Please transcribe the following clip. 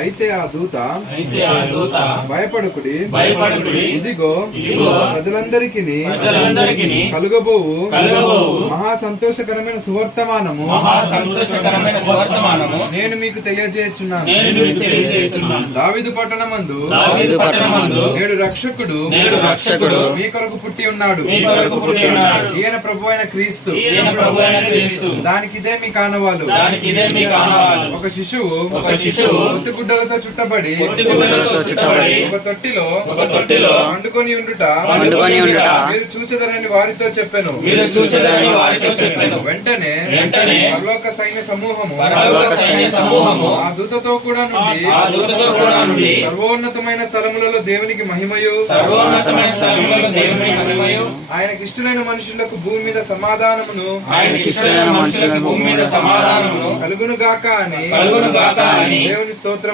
అయితే ఆ దూత భయపడుకుడి, ఇదిగో ప్రజలందరికీ కలుగబోవు మహా సంతోషకరమైన సువర్తమానము నేను మీకు తెలియజేయుచున్నాను. దావీదు పట్టణమందు నేడు రక్షకుడు మీ కొరకు పుట్టి ఉన్నాడు. ఈయన ప్రభువైన క్రీస్తు. దానికి ఇదే మీ కానవాలు. ఒక శిశువు గుడ్డలతో చుట్టబడి ఒక తొట్టిలో వండుకొని ఉండుట మీరు చూచెదరని వారితో చెప్పెను. వెంటనే పరలోక సైన్య సమూహము ఆ దూతతో కూడా నుండి సర్వోన్నతమైన స్థలములలో దేవునికి మహిమయు ఆయనకి ఇష్టమైన మనుషులకు భూమి మీద సమాధానమును కలుగును గాక అని దేవుని స్తోత్రం.